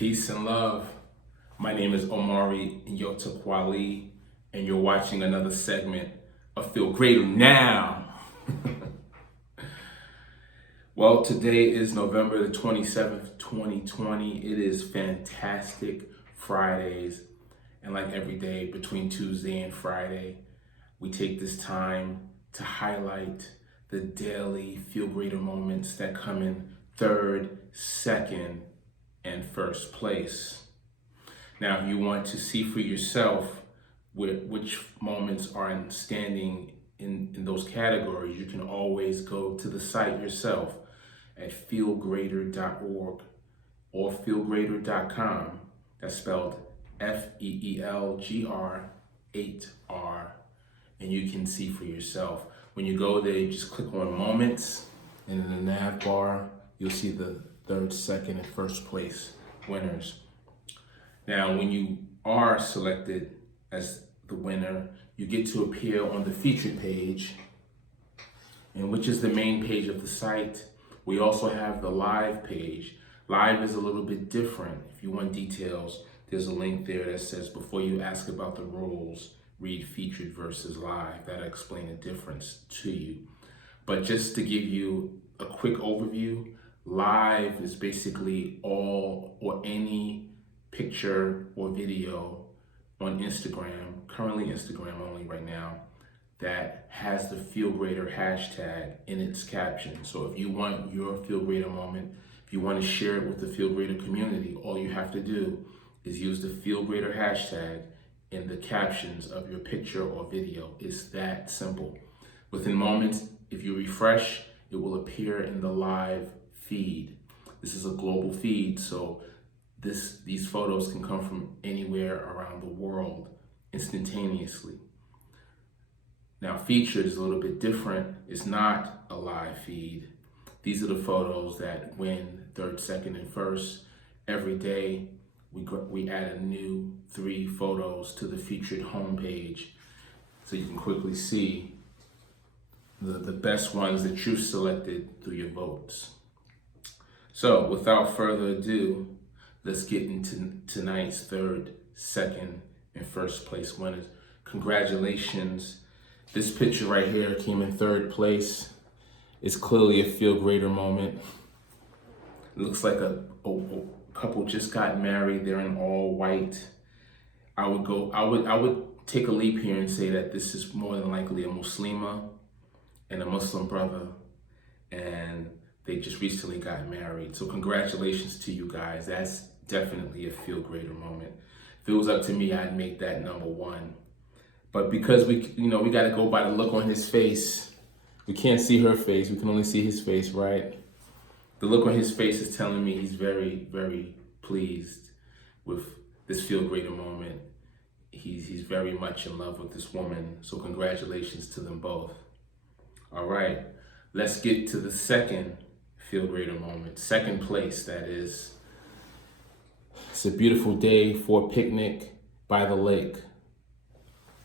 Peace and love. My name is Omari Yotakwali, and you're watching another segment of FeeLgr8r Now. Well, today is November the 27th, 2020. It is Fantastic Fridays. And like every day between Tuesday and Friday, we take this time to highlight the daily FeeLgr8r moments that come in third, second, and first place. Now, if you want to see for yourself which moments are standing in those categories, you can always go to the site yourself at FeeLgr8r.org or FeeLgr8r.com. That's spelled FeeLgr8r, and you can see for yourself. When you go there, you just click on moments, and in the nav bar, you'll see the third, second, and first place winners. Now, when you are selected as the winner, you get to appear on the featured page, and which is the main page of the site. We also have the live page. Live is a little bit different. If you want details, there's a link there that says, before you ask about the rules, read featured versus live. That'll explain the difference to you. But just to give you a quick overview, live is basically all or any picture or video on Instagram, currently Instagram only right now, that has the FeeLgr8r hashtag in its caption. So if you want your FeeLgr8r moment, if you want to share it with the FeeLgr8r community, all you have to do is use the FeeLgr8r hashtag in the captions of your picture or video. It's that simple. Within moments, if you refresh, it will appear in the live feed. This is a global feed, so these photos can come from anywhere around the world instantaneously. Now, featured is a little bit different. It's not a live feed. These are the photos that win third, second, and first. Every day, we add a new 3 photos to the featured homepage, so you can quickly see the best ones that you've selected through your votes. So, without further ado, let's get into tonight's third, second, and first place winners. Congratulations. This picture right here came in third place. It's clearly a FeeLgr8r moment. It looks like a couple just got married. They're in all white. I would take a leap here and say that this is more than likely a Muslima and a Muslim brother, and they just recently got married. So congratulations to you guys. That's definitely a FeeLgr8r moment. If it was up to me, I'd make that number 1. But because we got to go by the look on his face, we can't see her face. We can only see his face, right? The look on his face is telling me he's very, very pleased with this FeeLgr8r moment. He's very much in love with this woman. So congratulations to them both. All right, let's get to the second FeeLgr8r moment. Second place, that is. It's a beautiful day for a picnic by the lake.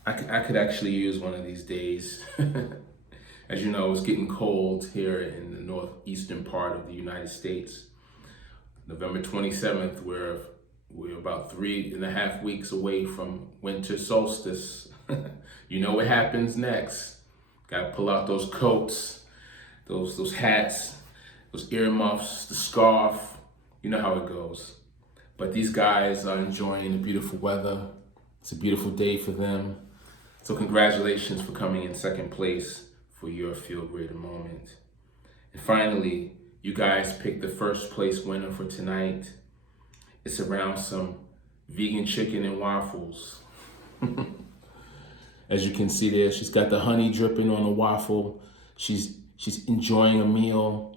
I could actually use one of these days. As you know, it's getting cold here in the northeastern part of the United States. November 27th, we're about 3.5 weeks away from winter solstice. You know what happens next. Gotta pull out those coats, those hats, those earmuffs, the scarf. You know how it goes. But these guys are enjoying the beautiful weather. It's a beautiful day for them. So congratulations for coming in second place for your FeeLgr8r moment. And finally, you guys picked the first place winner for tonight. It's around some vegan chicken and waffles. As you can see there, she's got the honey dripping on the waffle. She's enjoying a meal.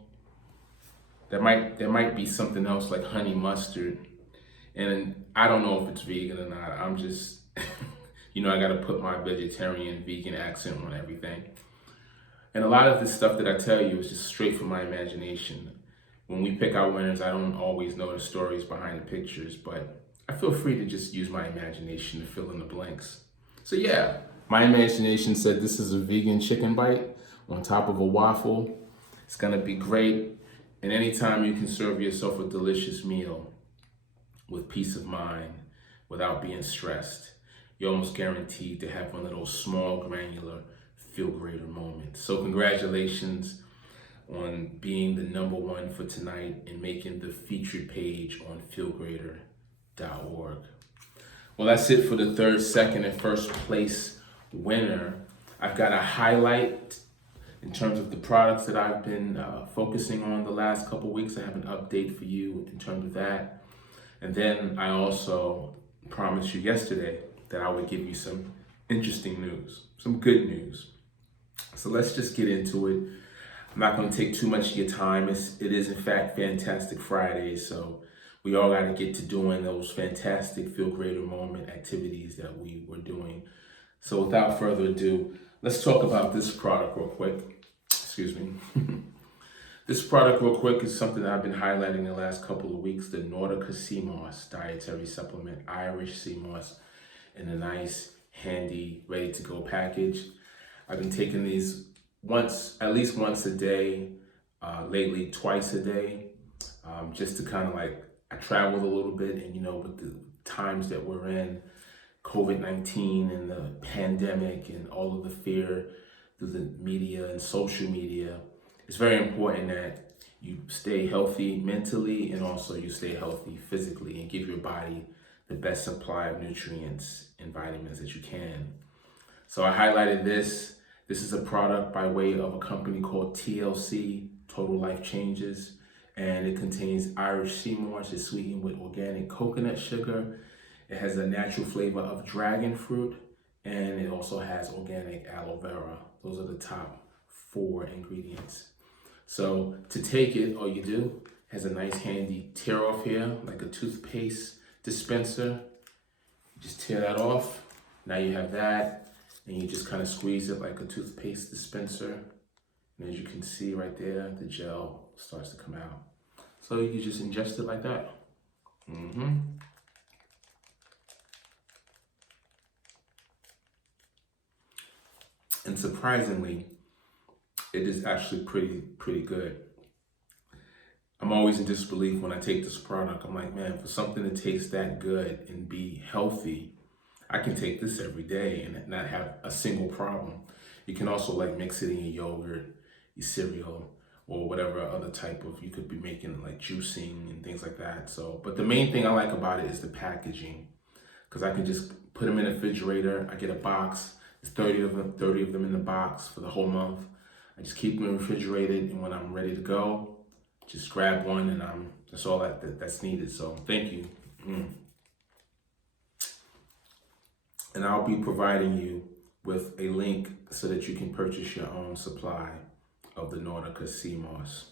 There might be something else like honey mustard. And I don't know if it's vegan or not. I'm just, I got to put my vegetarian, vegan accent on everything. And a lot of this stuff that I tell you is just straight from my imagination. When we pick our winners, I don't always know the stories behind the pictures, but I feel free to just use my imagination to fill in the blanks. So yeah, my imagination said this is a vegan chicken bite on top of a waffle. It's gonna be great. And anytime you can serve yourself a delicious meal, with peace of mind without being stressed. You're almost guaranteed to have one of those small, granular FeeLgr8r moments. So congratulations on being the #1 for tonight and making the featured page on FeeLgr8r.org. Well, that's it for the third, second, and first place winner. I've got a highlight in terms of the products that I've been focusing on the last couple weeks. I have an update for you in terms of that. And then I also promised you yesterday that I would give you some interesting news, some good news. So let's just get into it. I'm not going to take too much of your time. It is in fact Fantastic Friday, so we all got to get to doing those fantastic FeeLgr8r moment activities that we were doing. So without further ado, let's talk about this product real quick. Excuse me. This product real quick is something that I've been highlighting the last couple of weeks, the Nordica Sea Moss Dietary Supplement, Irish Sea Moss, in a nice, handy, ready-to-go package. I've been taking these at least once a day, lately twice a day, just to kind of I traveled a little bit, and with the times that we're in, COVID-19 and the pandemic and all of the fear through the media and social media, it's very important that you stay healthy mentally and also you stay healthy physically and give your body the best supply of nutrients and vitamins that you can. So I highlighted this. This is a product by way of a company called TLC, Total Life Changes, and it contains Irish sea moss. It's sweetened with organic coconut sugar. It has a natural flavor of dragon fruit, and it also has organic aloe vera. Those are the top 4 ingredients. So to take it, all you do has a nice handy tear off here, like a toothpaste dispenser. You just tear that off. Now you have that, and you just kind of squeeze it like a toothpaste dispenser. And as you can see right there, the gel starts to come out. So you just ingest it like that. And surprisingly, it is actually pretty good. I'm always in disbelief when I take this product. I'm like, man, for something to taste that good and be healthy, I can take this every day and not have a single problem. You can also mix it in your yogurt, your cereal, or whatever other type of, you could be making juicing and things like that. So, but the main thing I like about it is the packaging, because I can just put them in the refrigerator. I get a box. There's 30 of them in the box for the whole month. I just keep them refrigerated, and when I'm ready to go, just grab one, and that's all that's needed. So thank you. And I'll be providing you with a link so that you can purchase your own supply of the Nordica Sea Moss.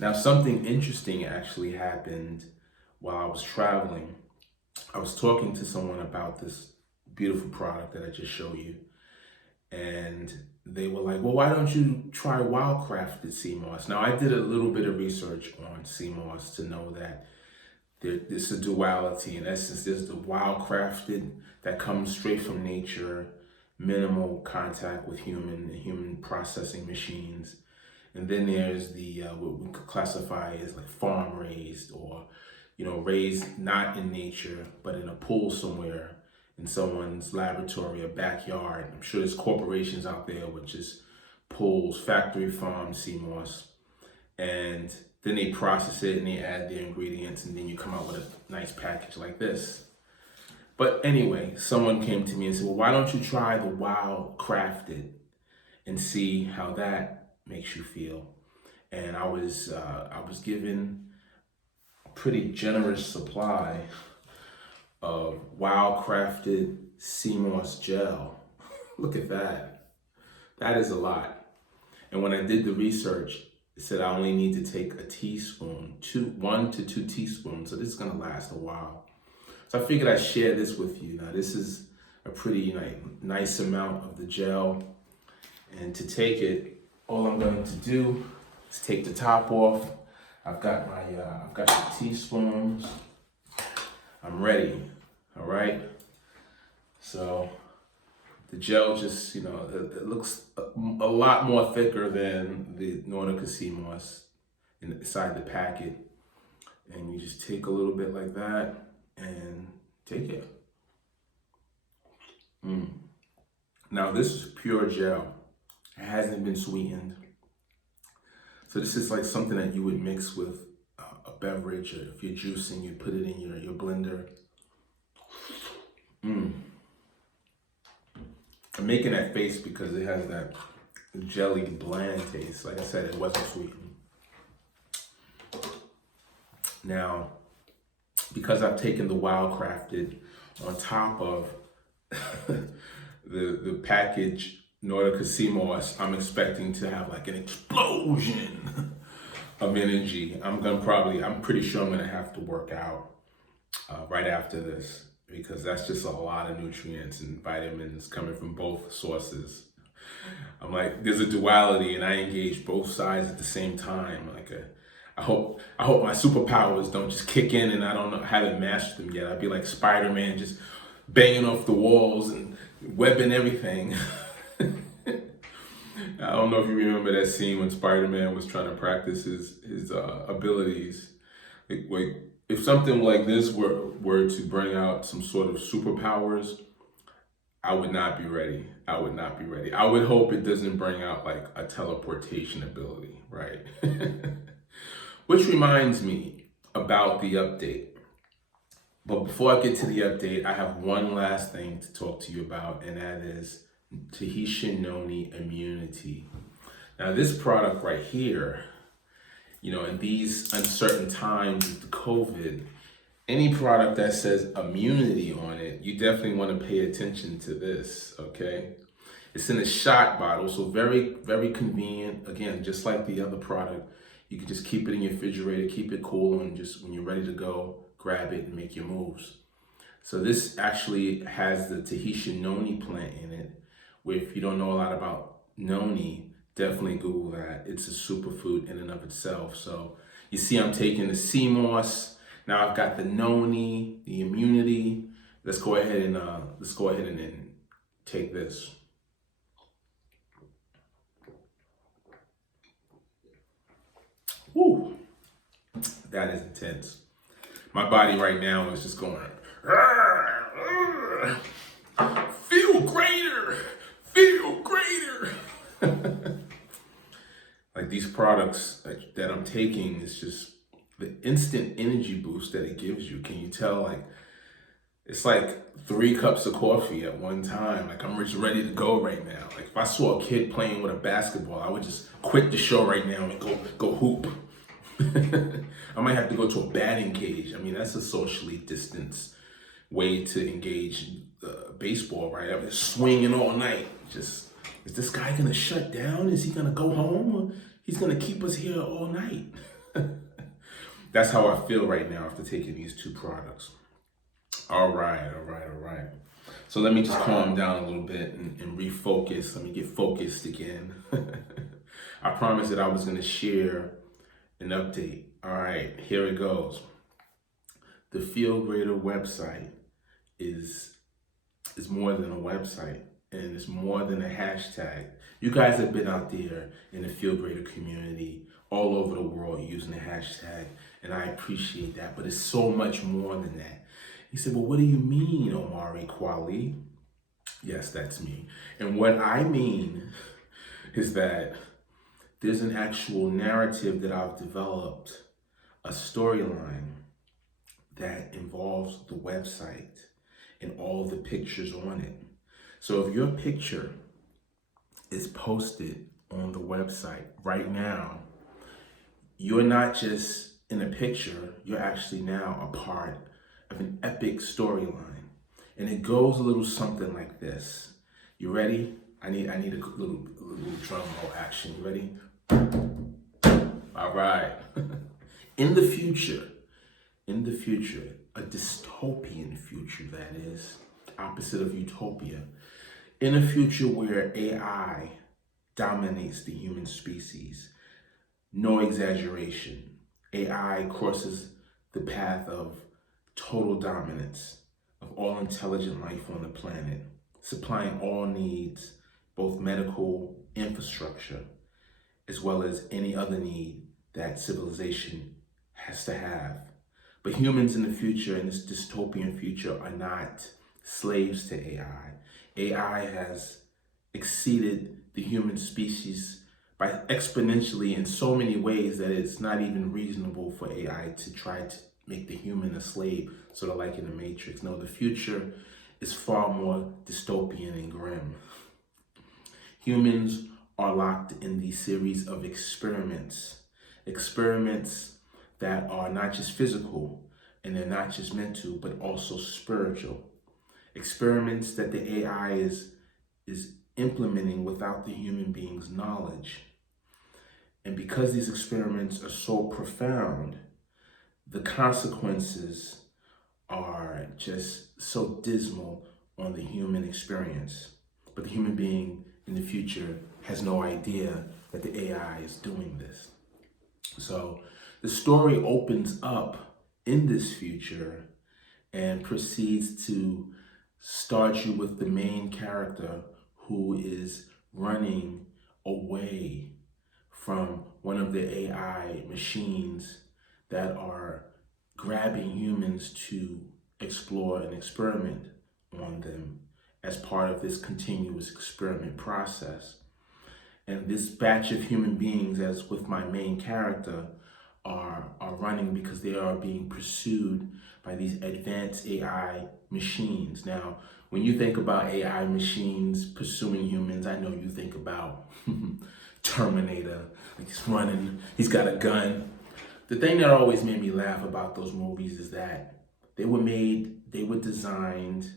Now, something interesting actually happened while I was traveling. I was talking to someone about this beautiful product that I just showed you, and they were like, well, why don't you try wild-crafted sea moss? Now, I did a little bit of research on sea moss to know that there's a duality. In essence, there's the wild-crafted that comes straight from nature, minimal contact with human processing machines. And then there's the what we could classify as farm-raised, or raised not in nature, but in a pool somewhere, in someone's laboratory or backyard. I'm sure there's corporations out there with just pools, factory farm sea moss. And then they process it and they add their ingredients, and then you come out with a nice package like this. But anyway, someone came to me and said, well, why don't you try the wild crafted and see how that makes you feel? And I was given a pretty generous supply of wild crafted sea moss gel. Look at that. That is a lot. And when I did the research, it said I only need to take a teaspoon, 1 to 2 teaspoons. So this is gonna last a while. So I figured I'd share this with you. Now this is a pretty nice amount of the gel. And to take it, all I'm going to do is take the top off. I've got the teaspoons. I'm ready, all right? So the gel just, it looks a lot more thicker than the Nordica Sea Moss inside the packet. And you just take a little bit like that and take it. Now this is pure gel. It hasn't been sweetened. So this is like something that you would mix with a beverage, or if you're juicing, you put it in your blender. I'm making that face because it has that jelly bland taste. Like I said, it wasn't sweetened. Now, because I've taken the Wild Crafted on top of the package Nordica sea moss, I'm expecting to have like an explosion of energy. I'm pretty sure I'm gonna have to work out right after this, because that's just a lot of nutrients and vitamins coming from both sources. I'm like, there's a duality, and I engage both sides at the same time. I hope my superpowers don't just kick in and haven't mastered them yet. I'd be like Spider-Man, just banging off the walls and webbing everything. I don't know if you remember that scene when Spider-Man was trying to practice his abilities. Like if something like this were to bring out some sort of superpowers, I would not be ready. I would not be ready. I would hope it doesn't bring out like a teleportation ability, right? Which reminds me about the update. But before I get to the update, I have one last thing to talk to you about, and that is Tahitian Noni Immunity. Now this product right here, in these uncertain times with the COVID, any product that says immunity on it, you definitely want to pay attention to this, okay? It's in a shot bottle, so very, very convenient. Again, just like the other product, you can just keep it in your refrigerator, keep it cool, and just when you're ready to go, grab it and make your moves. So this actually has the Tahitian Noni plant in it, where if you don't know a lot about noni, definitely Google that. It's a superfood in and of itself. So you see I'm taking the sea moss. Now I've got the noni, the immunity. Let's go ahead and take this. Woo! That is intense. My body right now is just going, feel greater, feel greater. Like these products that I'm taking, is just the instant energy boost that it gives you. Can you tell? Like, it's like 3 cups of coffee at one time. Like, I'm just ready to go right now. Like, if I saw a kid playing with a basketball, I would just quit the show right now and go hoop. I might have to go to a batting cage. I mean, that's a socially distanced way to engage baseball, right? I'm just swinging all night. Just, is this guy gonna shut down? Is he gonna go home? Or he's gonna keep us here all night? That's how I feel right now after taking these 2 products. All right. So let me just calm down a little bit and refocus. Let me get focused again. I promised that I was gonna share an update. All right, here it goes. The FeeLgr8r website is more than a website, and it's more than a hashtag. You guys have been out there in the FeeLgr8r community all over the world using the hashtag, and I appreciate that, but it's so much more than that. He said, well, what do you mean, Omari Kwali? Yes, that's me. And what I mean is that there's an actual narrative that I've developed, a storyline that involves the website and all the pictures on it. So if your picture is posted on the website right now, you're not just in a picture, you're actually now a part of an epic storyline. And it goes a little something like this. You ready? I need a little drum roll action. You ready? All right. In the future, a dystopian future, that is, opposite of utopia, in a future where AI dominates the human species, no exaggeration, AI crosses the path of total dominance of all intelligent life on the planet, supplying all needs, both medical infrastructure, as well as any other need that civilization has to have But humans in the future, in this dystopian future, are not slaves to AI. AI has exceeded the human species by exponentially in so many ways that it's not even reasonable for AI to try to make the human a slave, sort of like in the Matrix. No, the future is far more dystopian and grim. Humans are locked in these series of experiments that are not just physical and they're not just mental, but also spiritual. Experiments that the AI is implementing without the human being's knowledge. And because these experiments are so profound, the consequences are just so dismal on the human experience. But the human being in the future has no idea that the AI is doing this. So the story opens up in this future and proceeds to start you with the main character who is running away from one of the AI machines that are grabbing humans to explore and experiment on them as part of this continuous experiment process. And this batch of human beings, as with my main character, are running because they are being pursued by these advanced AI machines. Now, when you think about AI machines pursuing humans, I know you think about Terminator, like he's running, he's got a gun. The thing that always made me laugh about those movies is that they were designed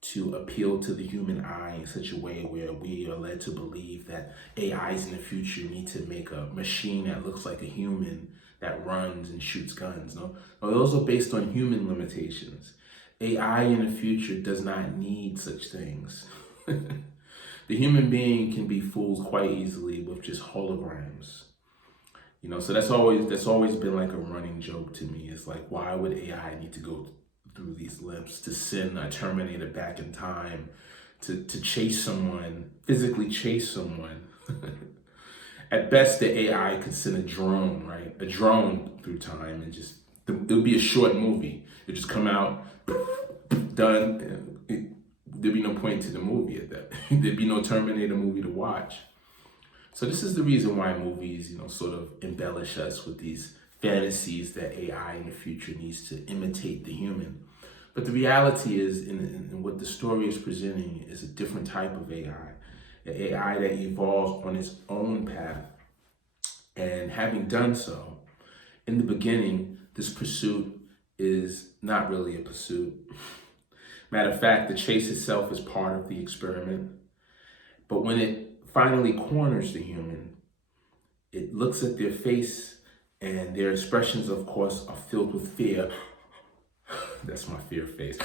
to appeal to the human eye in such a way where we are led to believe that AIs in the future need to make a machine that looks like a human that runs and shoots guns. No, those are based on human limitations. AI in the future does not need such things. The human being can be fooled quite easily with just holograms. So that's always been like a running joke to me. It's like, why would AI need to go through these lengths to send a Terminator back in time to chase someone, physically chase someone? At best, the AI could send a drone, right? A drone through time, and just there'll be a short movie. It'll just come out, done. There'd be no point to the movie at that. There'd be no Terminator movie to watch. So this is the reason why movies, sort of embellish us with these fantasies that AI in the future needs to imitate the human. But the reality is, in what the story is presenting, is a different type of AI. An AI that evolves on its own path. And having done so, in the beginning, this pursuit is not really a pursuit. Matter of fact, the chase itself is part of the experiment. But when it finally corners the human, it looks at their face, and their expressions, of course, are filled with fear. That's my fear face.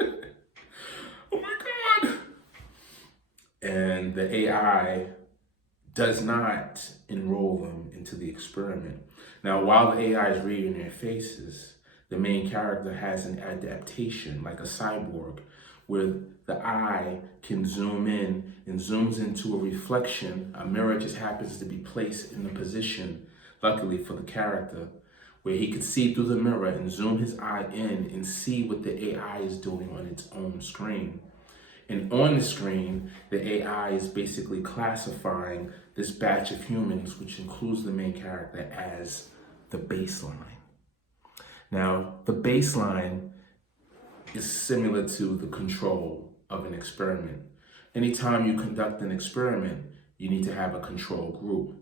Oh my God. And the AI does not enroll them into the experiment. Now, while the AI is reading their faces, the main character has an adaptation, like a cyborg, where the eye can zoom in and zooms into a reflection. A mirror just happens to be placed in the position, luckily for the character, where he could see through the mirror and zoom his eye in and see what the AI is doing on its own screen. And on the screen, the AI is basically classifying this batch of humans, which includes the main character, as the baseline. Now, the baseline is similar to the control of an experiment. Anytime you conduct an experiment, you need to have a control group.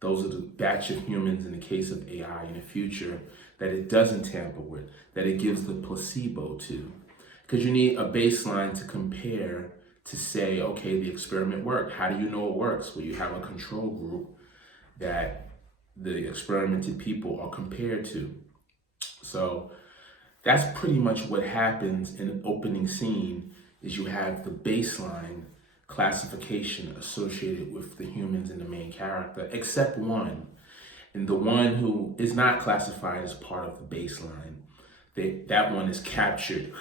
Those are the batch of humans in the case of AI in the future that it doesn't tamper with, that it gives the placebo to. Because you need a baseline to compare to say, okay, the experiment worked. How do you know it works? Well, you have a control group that the experimented people are compared to. So that's pretty much what happens in an opening scene, is you have the baseline classification associated with the humans and the main character, except one. And the one who is not classified as part of the baseline, that one is captured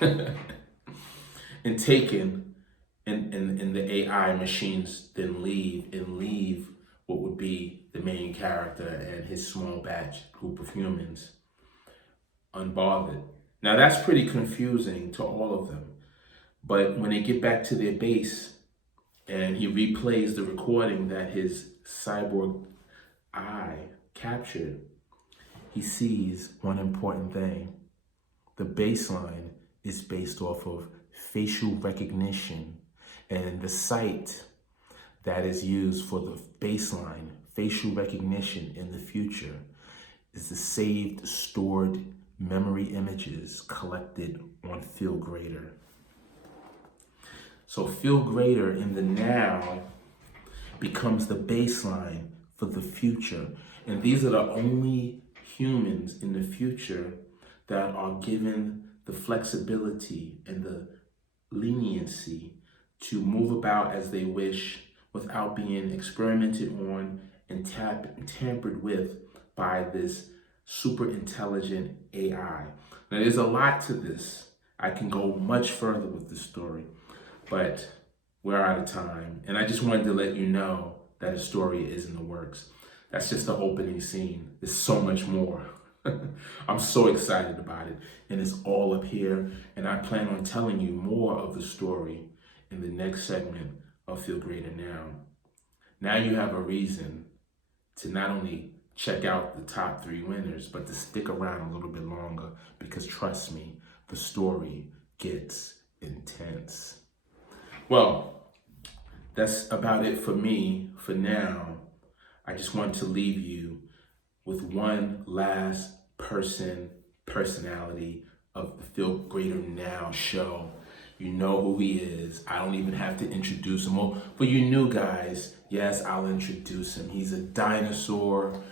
and taken, and the AI machines then leave what would be the main character and his small batch group of humans unbothered. Now that's pretty confusing to all of them. But when they get back to their base and he replays the recording that his cyborg eye captured, he sees one important thing. The baseline is based off of facial recognition, and the site that is used for the baseline facial recognition in the future is the saved, stored memory images collected on FeeLgr8r. So FeeLgr8r in the now becomes the baseline for the future. And these are the only humans in the future that are given the flexibility and the leniency to move about as they wish without being experimented on and tampered with by this super intelligent AI. Now there's a lot to this. I can go much further with this story, but we're out of time. And I just wanted to let you know that a story is in the works. That's just the opening scene. There's so much more. I'm so excited about it. And it's all up here. And I plan on telling you more of the story in the next segment of FeeLgr8r Now. Now you have a reason to not only check out the top 3 winners, but to stick around a little bit longer, because trust me, the story gets intense. Well, that's about it for me for now. I just want to leave you with one last personality of the FeeLgr8r Now show. You know who he is. I don't even have to introduce him. Well, for you new guys, yes, I'll introduce him. He's a dinosaur.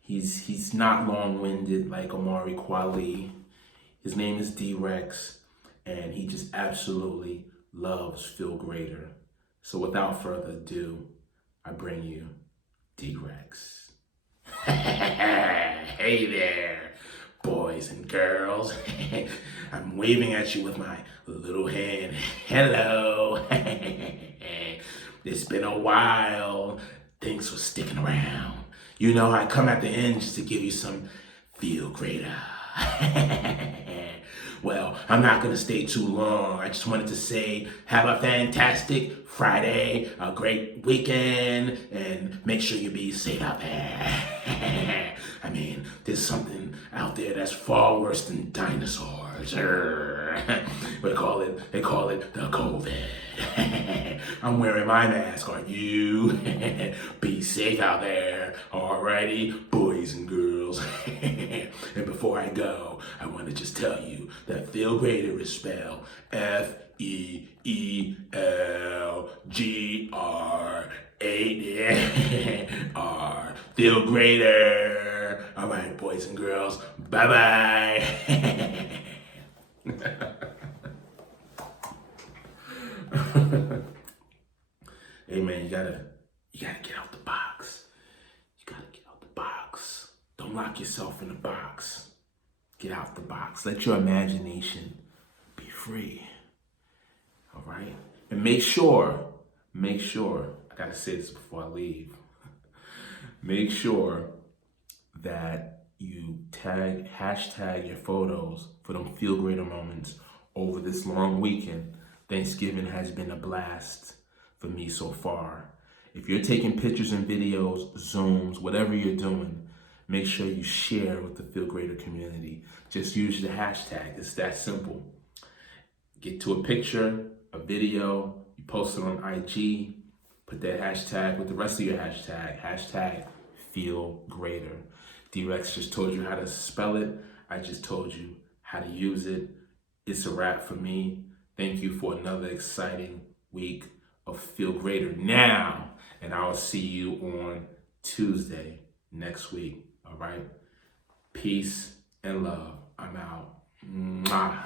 He's not long-winded like Amari Kwali. His name is D-Rex, and he just absolutely loves FeeLgr8r. So without further ado, I bring you D-Rex. Hey there, boys and girls. I'm waving at you with my little hand. Hello. It's been a while. Thanks for sticking around. You know, I come at the end just to give you some FeeLgr8r. Well, I'm not going to stay too long. I just wanted to say have a fantastic Friday, a great weekend, and make sure you be safe out there. I mean, there's something out there that's far worse than dinosaurs. They call it the COVID. I'm wearing my mask, aren't you? Be safe out there, alrighty, boys and girls. And before I go, I want to just tell you that FeeLgr8r is spelled FeeLgr8r. FeeLgr8r. All right, boys and girls, bye-bye. Hey man, you gotta get out the box. You gotta get out the box. Don't lock yourself in the box. Get out the box. Let your imagination be free. All right? And make sure, I gotta say this before I leave. Make sure that you hashtag your photos for them FeeLgr8r moments over this long weekend. Thanksgiving has been a blast for me so far. If you're taking pictures and videos, Zooms, whatever you're doing, make sure you share with the FeeLgr8r community. Just use the hashtag. It's that simple. Get to a picture, a video, you post it on IG, put that hashtag with the rest of your hashtag FeeLgr8r. D-Rex just told you how to spell it. I just told you how to use it. It's a wrap for me. Thank you for another exciting week of FeeLgr8r Now. And I will see you on Tuesday next week. All right? Peace and love. I'm out. Mwah.